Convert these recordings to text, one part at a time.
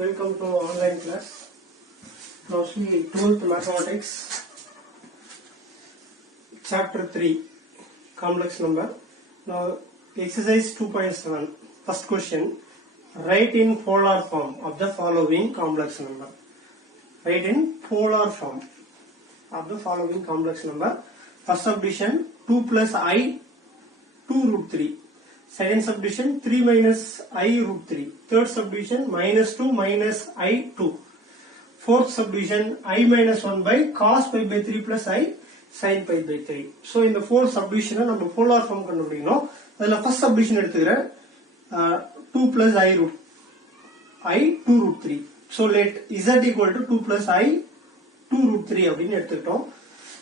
Welcome to online class. Now see 12th mathematics, chapter 3, complex number. Now exercise 2.7, first question. Write in polar form of the following complex number. Write in polar form of the following complex number. First subdivision 2 plus I 2 root 3. Second subdivision 3 minus I root 3. Third subdivision minus 2 minus I 2. Fourth subdivision I minus 1 by cos pi by 3 plus I sin pi by 3. So in the fourth subdivision நம்ம polar form கண்டுபிடிக்கணும். அதுல first subdivision எடுத்துக்கிறேன் 2 plus I root 2 root 3. So let z equal to 2 plus I 2 root 3 அப்படின்னு எடுத்துக்கிட்டோம்.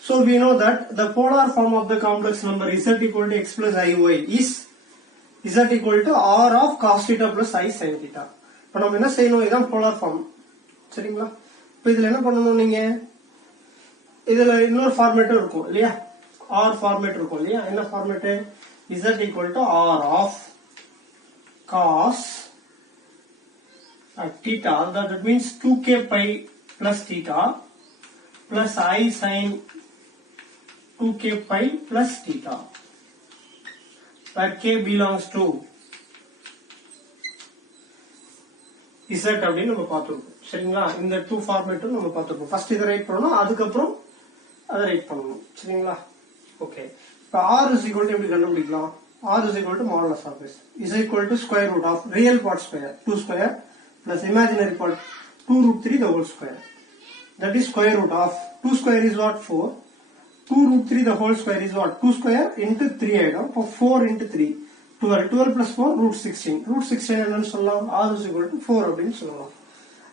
So we know that the polar form of the complex number z equal to x plus iy is z equal to r of cos theta plus I sin theta. இப்போ நம்ம என்ன செய்யணும், இதான் polar form. சரிங்களா? இப்போ இதுல என்ன பண்ணணும், நீங்க இதுல இன்னொரு ஃபார்மேட்டும் இருக்கும் இல்லையா, r ஃபார்மேட் இருக்கும் இல்லையா. என்ன format? z equal to r of cos theta, that means 2k pi plus theta plus I sin 2k pi plus theta, where k belongs to z அப்படின்னு நம்ம பார்த்துருக்கோம். சரிங்களா? இந்த 2 ஃபார்மேட்டும் நம்ம பார்த்துருக்கோம். ஃபர்ஸ்ட் இதை ரைட் பண்ணணும், அதுக்கப்புறம் அதை ரைட் பண்ணணும். சரிங்களா? ஓகே. இப்போ r is equal to எப்படி கண்டுபிடிக்கலாம்? r is equal to modulus of this is equal to square root of real part square 2 square plus imaginary part 2 root 3 the whole square. That is square root of 2 square is what? 4. 2 root 3 the whole square is what? 2 square into 3 ஆயிடும். இப்போ 4 into 3 12 plus 4 root 16. root 16 என்னன்னு சொல்லலாம்? r is equal to 4 அப்படின்னு சொல்லலாம்.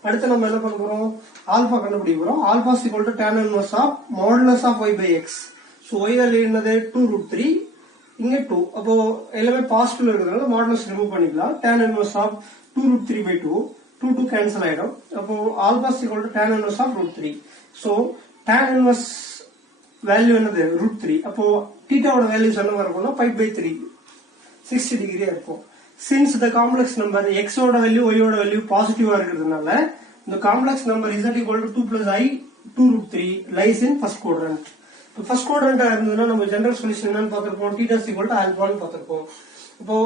அடுத்து நம்ம என்ன பண்ண போறோம்? ஆல்பா கண்டுபிடிக்க போறோம். Alpha is equal to tan inverse of modulus of y by x. So y value என்னது? 2 root 3, இங்க 2. அப்போ எல்லாமே பாசிட்டிவ்ல இருக்கிறதுனால மாடுலஸ் ரிமூவ் பண்ணிக்கலாம். tan inverse of 2 root 3 by 2 2 cancel ஆயிடும். அப்போ alpha is equal to tan inverse of root 3. So tan inverse value என்னது? root 3. அப்போ தீட்டாவோட வேல்யூஸ் என்ன வரும்னா pi by 3 60 டிகிரியா இருக்கும். Since the complex number x ஓட வேல்யூ y ஓட வேல்யூ பாசிட்டிவா இருக்கிறதுனால இந்த complex number z equal to 2 plus I 2 root 3 lies in first quadrant. இப்போ ஃபர்ஸ்ட் குவாட்ரண்டா இருந்ததுன்னா நம்ம ஜெனரல் சொல்யூஷன் என்னன்னு பார்த்திருப்போம், θ is equal to alpha ன்னு பார்த்திருப்போம். இப்போ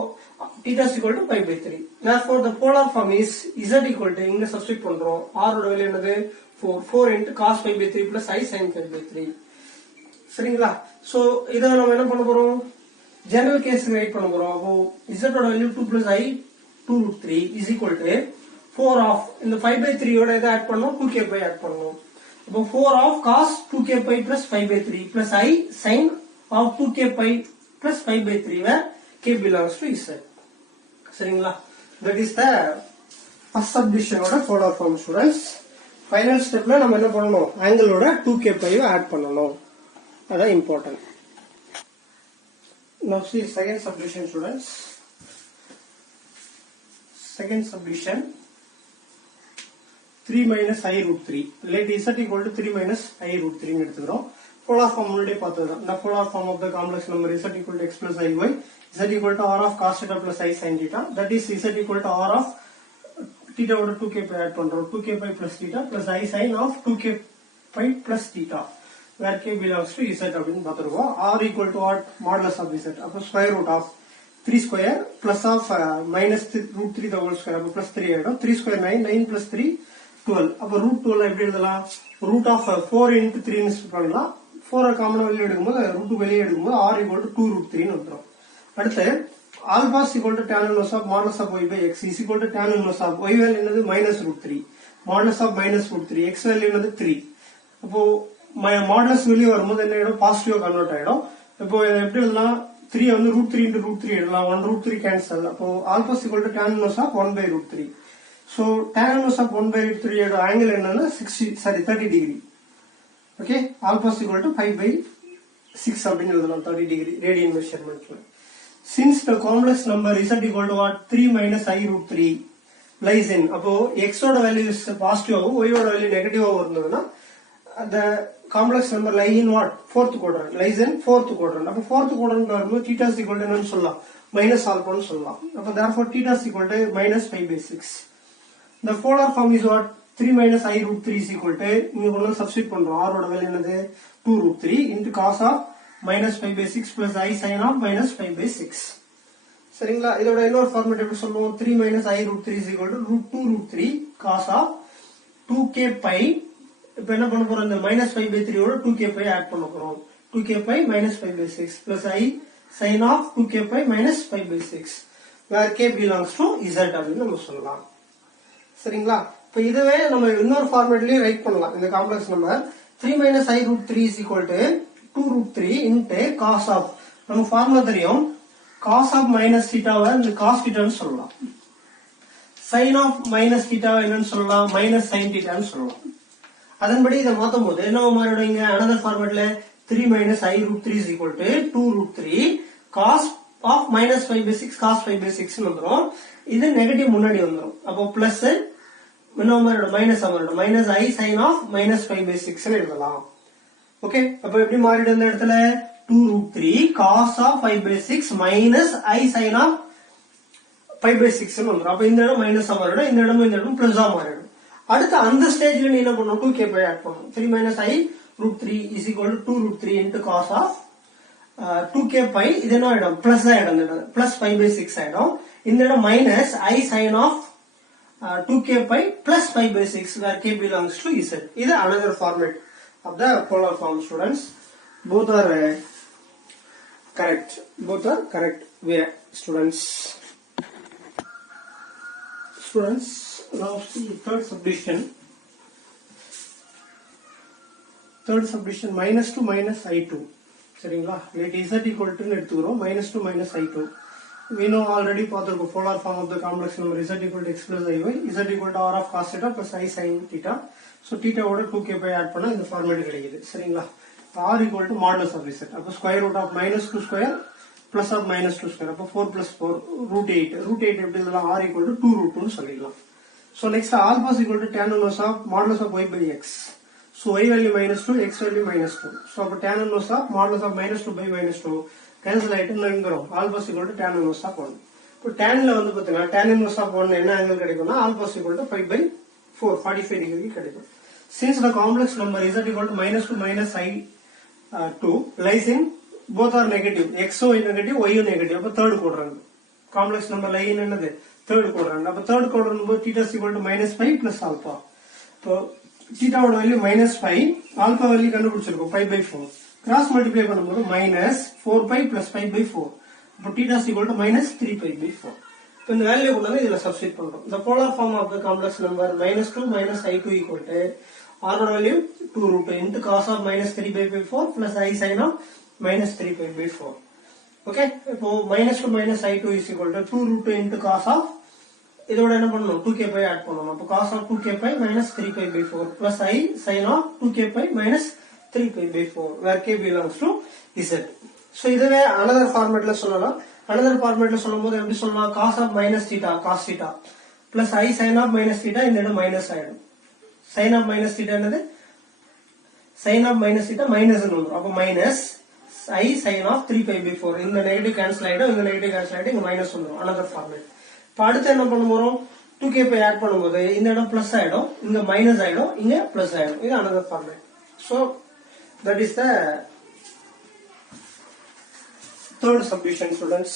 θ is equal to pi by 3. Therefore the polar form is z equal to, இங்க substitute பண்றோம், r ஓட வேல்யூ என்னது? 4 into cos pi by 3 plus I sin pi by 3. சரிங்களா? சோ இத நம்ம என்ன பண்ண போறோம்? ஜெனரல் கேஸ் ரைட் பண்ண போறோம். அப்போ z ஓட value 2 plus I 2 root 3 is equal to 4 of இந்த 5 by 3 ஓட இத ஆட் பண்ணனும், 2k pi ஆட் பண்ணனும். அப்போ 4 of cos 2k pi plus 5 by 3 plus I sin of 2k pi plus 5 by 3 where k belongs to z. சரிங்களா? That is the first subdivision ஓட polar form students. Final ஸ்டெப்ல நம்ம என்ன பண்ணனும்? Angle ஓட 2k pi add பண்ணனும். அதான் important. Now see second subdivision students. Second subdivision 3 minus I root 3. Let z equal to 3 minus I root 3 ன்னு எடுத்துக்கிறோம். polar form முன்னாடியே பார்த்ததுதான். The polar form of the complex number z equal to x plus iy, z equal to r of cos theta plus I sin theta. That is z equal to r of theta ஓட 2k pi add பண்றோம், 2k pi plus theta plus I sin of 2k pi plus theta where k belongs to z அப்படின்னு பார்த்திருக்கோம். r equal to what? Modulus of z. அப்போ square root of 3 square plus of minus root 3 the whole square. அப்போ plus 3 ஆயிடும். 3 square 9, 9 plus 3 12. அப்போ root 12 எப்படி எழுதலாம்? root of 4 into 3 ன்னு பண்ணலாம். 4 காமனா வெளியே எடுக்கும்போது root வெளியே எடுக்கும்போது r equal to 2 root 3 ன்னு வந்துரும். அடுத்து alpha is equal to tan inverse of modulus of y by x is equal to tan inverse of y value என்னது? minus root 3. modulus of minus root 3, x value என்னது? 3. அப்போ modulus வெளியே வரும்போது என்ன ஆயிடும்? பாசிட்டிவா கன்வெர்ட் ஆயிடும். இப்போ எப்படி எழுதலாம்? 3 வந்து root 3 into root 3 எழுதலாம். 1 root 3 கேன்சல். அப்போ alpha is equal to tan inverse of 1 by root 3. So tan inverse of 1 by root 3 ஓட ஆங்கிள் என்னன்னா 30 degree. Okay, alpha is equal to 5 by 6 அப்படின்னு எழுதலாம், 30 டிகிரி ரேடியன் மெஷர்மென்ட்ல. Since the complex number z equal to what? 3 minus I root 3 lies in, அப்போ x ஓட value பாசிட்டிவாவும் y ஓட value நெகட்டிவாவும் இருந்ததுன்னா the complex number lie in what? Fourth quadrant. Lies in fourth quadrant. அப்போ fourth quadrant வரும்போது θ is equal to என்னன்னு சொல்லலாம்? minus alpha ன்னு சொல்லலாம். அப்போ therefore θ is equal to minus 5 by 6. The polar form is what? 3 minus I root 3 is equal to, இங்க கொண்டு substitute பண்றோம். R ஓட வேல்யூ என்னது? 2 root 3 into cos of minus 5 by 6 plus I sin of minus 5 by 6. சரிங்களா? இதோட இன்னொரு format எப்படி சொல்லுவோம்? 3 minus I root 3 is equal to root 2 root 3 cos of 2k pi. இப்போ என்ன பண்ண போறோம்? இந்த minus 5 by 3 ஓட 2k pi ஆட் பண்ண போறோம். 2k pi minus 5 by 6 plus I sin of 2k pi minus 5 by 6 where k belongs to z அப்படின்னு நம்ம சொல்லலாம். சரிங்களா? இப்போ இதுவே நம்ம இன்னொரு ஃபார்மேட்லயே ரைட் பண்ணலாம். இந்த complex number 3 minus I root 3 is equal to 2 root 3 into cos of, நம்ம ஃபார்முலா தெரியும், cos of minus theta வை இந்த cos theta ன்னு சொல்லலாம். sin of minus theta என்னன்னு சொல்லலாம்? minus sin theta ன்னு சொல்லலாம். அதன்படி இதை மாத்தும் போது என்ன மாறிடுவீங்க? another ஃபார்மேட்ல 3 minus I root 3 is equal to 2 root 3 cos of minus 5 by 6 cos 5 by 6 வந்துரும். இது நெகட்டிவ் முன்னாடி வந்துரும். அப்போ பிளஸ் என்ன மாறிடும்? மைனஸ் மாறிடும். minus I sin of minus 5 by 6 ன்னு எழுதலாம். ஓகே, அப்போ எப்படி மாறிடும்? இந்த இடத்துல 2 root 3 cos of 5 by 6 minus I sin of 5 by 6 ன்னு வந்துரும். அப்போ இந்த இடம் மைனஸ் மாறிடும், இந்த இடம் பிளஸ் மாறிடும். அடுத்து அந்த ஸ்டேஜ்ல நீ என்ன பண்ணணும்? 2k pi ஆட் பண்ணணும். 3 minus I root 3 is equal to 2 root 3 into cos of 2k pi. இது என்ன ஆயிடும்? பிளஸ் ஆயிடும். பிளஸ் 5 by 6 ஆயிடும். இந்த இடம் minus I sin of 2k pi plus 5 by 6 where k belongs to z. இது another format of the polar form, students. Both are correct. Both are correct way, students. Students, now see third subdivision. Third subdivision minus 2 minus I2. சரிங்களா? let z equal to எடுத்துக்கிறோம். minus 2 minus I2. we know already பார்த்திருக்கோம் polar form of the complex number z equal to x plus iy, z equal to r of cos theta plus I sin theta. so theta ஓட 2k pi add பண்ணா இந்த format கிடைக்குது. சரிங்களா? r equal to modulus of z. அப்ப square root of minus 2 square plus of minus 2 square. அப்ப 4 plus 4 root 8. root 8 எப்படி இதெல்லாம் r equal to 2 root 2 ன்னு சொல்லிடலாம். so next alpha is equal to tan inverse of modulus of y by x. so y value minus 2, x value minus 2. so அப்ப tan inverse of modulus of minus 2 by minus 2 cancel ஆயிட்டு நங்கறோம். alpha is equal to tan inverse of 1. இப்போ tan ல வந்து பாத்தீங்கன்னா tan inverse of 1 என்ன angle கிடைக்கும்னா alpha is equal to 5 by 4 45 degree கிடைக்கும். since the complex number z equal to minus 2 minus I2 lies in both are negative, x is negative, y is negative. அப்ப third quadrant. complex number lie in என்னது? third quadrant. அப்ப third quadrant போது theta is equal to minus 5 plus alpha. இப்போ theta ஓட value minus 5, alpha value கண்டுபிடிச்சிருக்கோம் 5 by 4. cross multiply பண்ணும்போது minus 4 pi plus 5 by 4. அப்போ theta is equal to minus 3 pi by 4. இப்போ இந்த வேல்யூ கொண்டு வந்து இதுல சப்ஸ்டிட் பண்றோம். the polar form of the complex number minus 2 minus I2 equal to r ஓட value 2 root 2 into cos of minus 3 pi by 4 plus I sin of minus 3 pi by 4. okay, இப்போ minus 2 minus I2 is equal to 2 root 2 into cos of, இதோட என்ன பண்ணணும்? 2k pi add பண்ணணும். அப்ப cos of 2k pi minus 3 pi by 4 plus I sin of 2k pi minus 3 pi by 4 where k belongs to z. so இதுவே another formatல சொல்லலாம். another formatல சொல்லும்போது எப்படி சொல்லலாம்? cos of minus theta cos theta plus I sin of minus theta இந்த இடம் minus ஆயிடும். sin of minus theta என்னது? sin of minus theta minus ன்னு வரும். அப்ப minus I sin of 3 pi by 4. இந்த நெகட்டிவ் கேன்சல் ஆயிடும், இந்த நெகட்டிவ் கேன்சல் ஆயிடும், இங்க மைனஸ் வந்துரும். another format. இப்போ அடுத்து என்ன பண்ண போறோம்? 2k pi ஆட் பண்ணும்போது இந்த இடம் பிளஸ் ஆயிடும், இங்க மைனஸ் ஆயிடும், இங்க பிளஸ் ஆயிடும். இது another format. so that is the third subdivision, students.